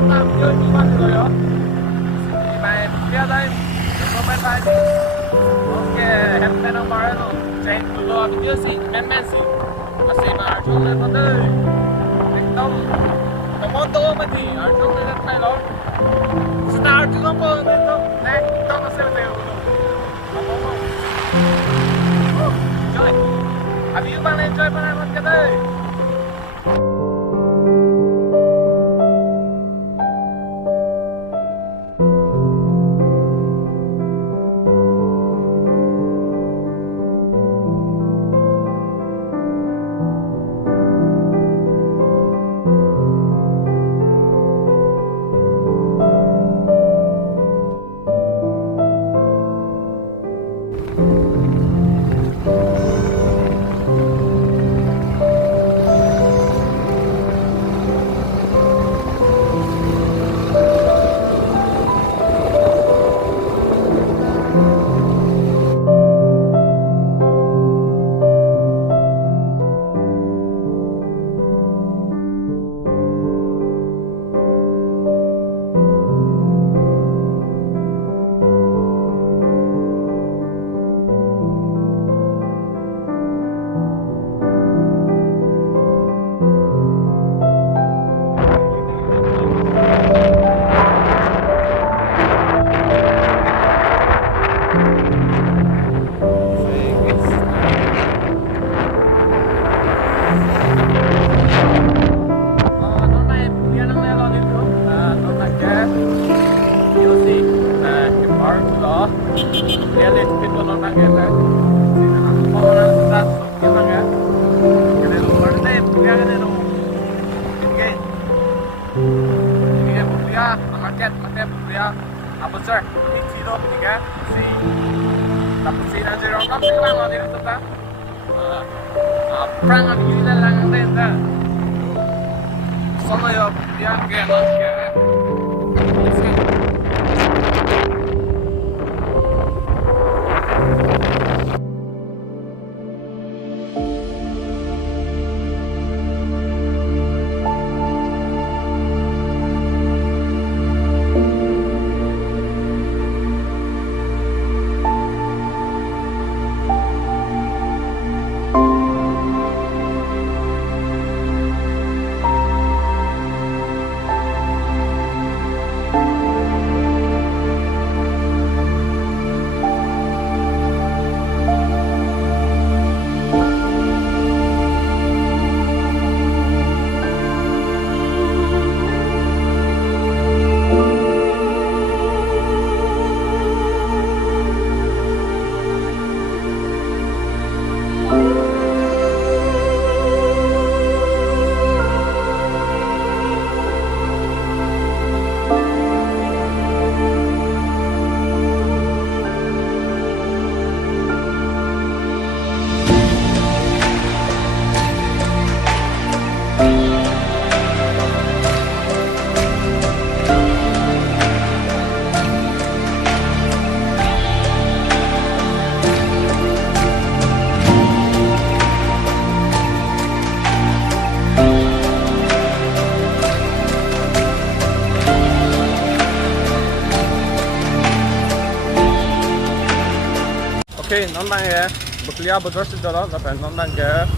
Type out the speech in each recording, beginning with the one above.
Nam chơi như bạn rồi đó. Thì bài kia đây, có bài bài đi. Ok, em tên ông bảo nó chạy từ lo bây giờ gì, em men gì. Masih mà trong này có đây. एकदम mô tô mà thì ở trong này rất hay lắm. Star chứ không có nên đâu, nè, tao nó sẽ đều. Chơi, abi bạn lên chơi bạn làm cái đây. Bokolia, apa sir? Ini Choro tiga, si, tapi si nanti orang tak sih orang ini tu tak, perang ini lah lang ada tak, soalnya ya dia kayak okay, non-bang ya, Bokolia betul sih kalau, tapi non-bang ya,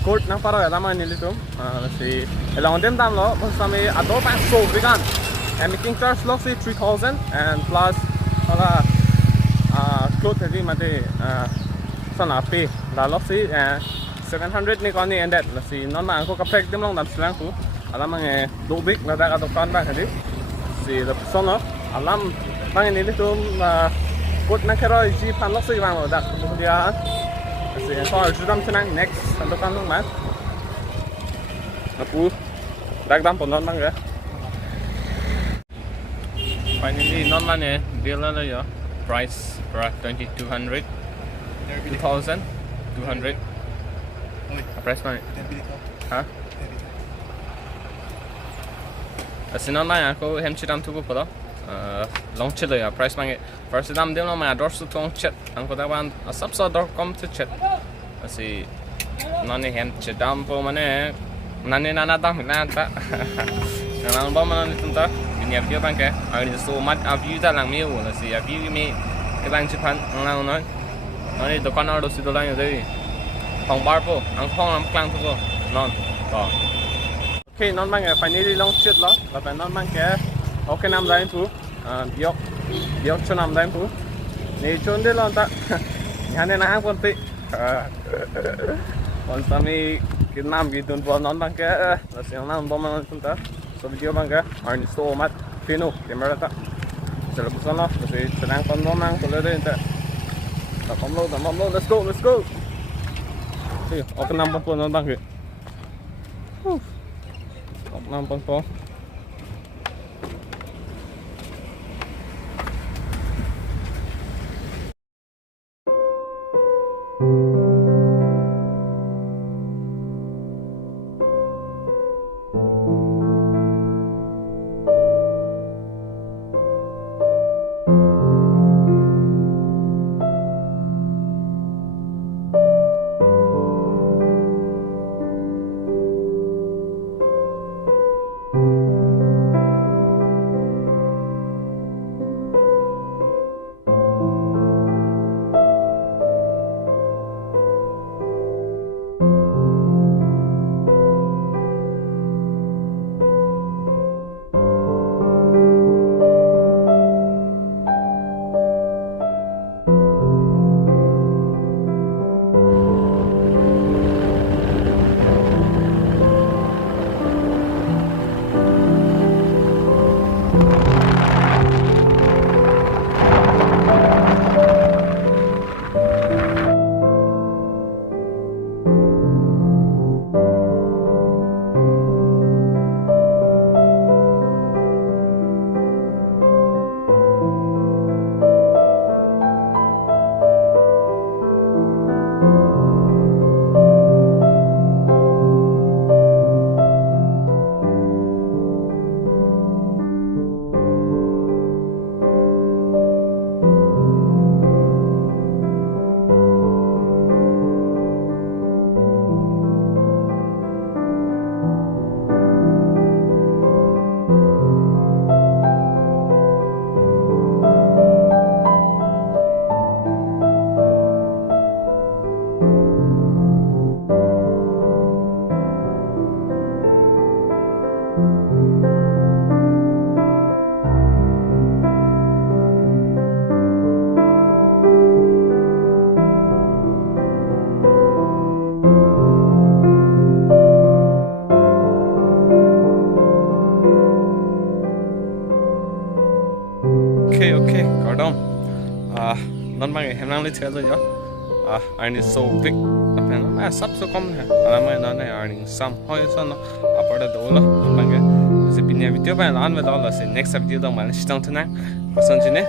court nang para ya, lama ini litum, si, elang dem tam lo, bos kami ada bang so vegan, and making charge lo si 3,000 and plus, kalau cloth tadi mati, sana pay, dah lo si 700 ni kau ni ended, si non-bang aku kapek dem long dalam selang tu, alam ang dobik, nada kata kan bang tadi, si sana, alam bang ini litum. Good na kero isi phan lok sui bang lo dak Bokolia si so judam tenang next sando kan long mas apu dak dam pon non bang ya finally non man ya deal la ya price for 2200 2200 price man ha asinon man aku hem chidam tu ko long chile ya price mang first dam dem lo ma dor su tong chet ang ko da ban subsa dor kom to chet asi nani hem chedam po mane nani nana dam na ta Nang bom man ni tunta binia video bang ke ari so mat view ta lang mi wala si view mi ke lang chi phan nang nói ni to kan aro si to lang dei phong bar po ang phong am klang po non to okay non bang finally long shit lo la pa non bang ke okay nam dai pu biok cho nam dai pu ni chon de lon ta nhà này hang con tị còn sao mi cái nam cái tuần qua non bang ke là xem nam bom man tunta so video bang ke ari so mat pino camera ta sila po sana kasi senang panonan tuloy din ta tamamlo let's go okay okay naman po non bang ke okay naman po okay Kardom non bang em đang lấy chơi rồi nhá earning so big apen sắp số com ha mai nó này earning some hơi son nó apart da dola non bang se pinia video ba lan với đó là se next video đó mà là stang thana có son chứ nè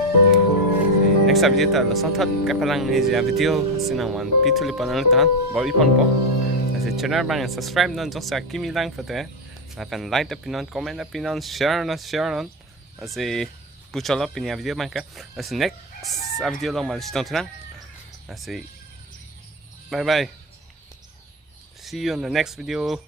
next video ta là son thật cái palang này giờ video xin nào man pituli panel tan body pon po se channel bang subscribe non trong sa kimi lang for thế apen like opinion comment opinion share nó se puchala pinia video bang ka as next video long mal stang thana as bye bye see you in the next video.